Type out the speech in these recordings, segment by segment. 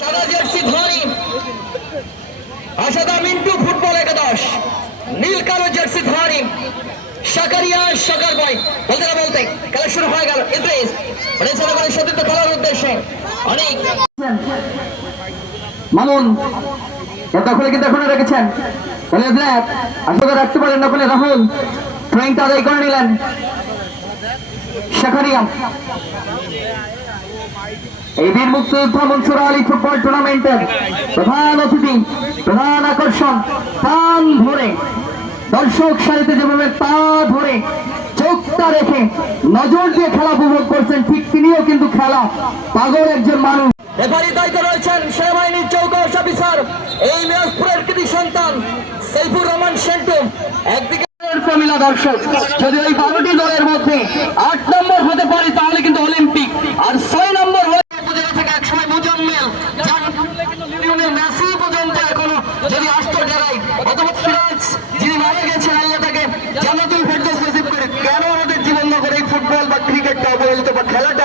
সাদা জার্সি ধোনি, আসাদা মিন্টু ফুটবল একাদশ, নীল কালো জার্সি ধোনি, শাকারিয়া শাকার বয়। বলতে না বলতে, খেলা শুরু হয়ে গেল। ইদ্রিস রেসারা করে সতীর্থ খেলার উদ্দেশ্যে অনেক মামুন এটা খুলে কিন্তু এখনও রেখেছেন। বলে ব্ল্যাক আসলে রাখতে পারেন না বলে রাহুল। ট্রেনটা আদায় করে নিলেন। শেখারিয়া এই বীর মুক্তিযোদ্ধা মনসুর আলী ফুটবল টুর্নামেন্টের প্রধান অতিথি প্রধান আকর্ষণ টান ধরে দর্শক সারিতে যেভাবে পা ধরে চোখটা রেখে নজর দিয়ে খেলা উপভোগ করছেন ঠিক তিনিও কিন্তু খেলা পাগল একজন মানুষ। রেফারি দায়িত্ব রয়েছেন সেনাবাহিনীর চৌকস অফিসার এই মিরাজপুরের কৃতি সন্তান সাইফুর রহমান সেন্টু একদিকে কমিলা দর্শক যদি ওই বারোটি দলের মধ্যে আট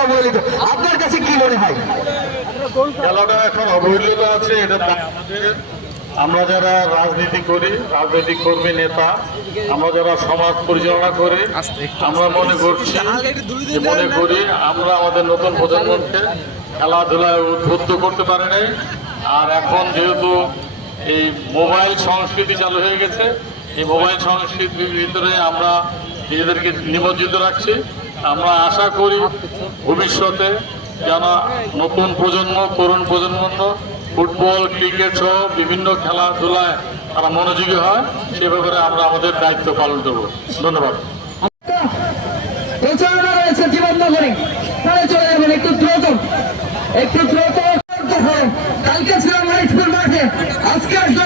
অবহেলিত আপনার কাছে কি মনে হয়? খেলাটা এখন অবহেলিত আছে, এটা আমরা যারা রাজনীতি করি, রাজনৈতিক কর্মী নেতা, আমরা যারা সমাজ পরিচালনা করি, আমরা মনে করছি মনে করি আমরা আমাদের নতুন প্রজন্মকে খেলাধুলায় উদ্বুদ্ধ করতে পারি নাই। আর এখন যেহেতু এই মোবাইল সংস্কৃতি চালু হয়ে গেছে, এই মোবাইল সংস্কৃতির ভিতরে আমরা নিজেদেরকে নিমজ্জিত রাখছি। আমরা আশা করি ভবিষ্যতে যেন নতুন প্রজন্ম, তরুণ প্রজন্ম ফুটবল, ক্রিকেট সহ বিভিন্ন খেলাধুলায় তারা মনোযোগী হয়, সে ব্যাপারে আমরা আমাদের দায়িত্ব পালন করব। ধন্যবাদ। চলে যাবেন একটু দ্রুত। একটু দ্রুত। কালকে ছিলাম মাঠে। আজকে আসব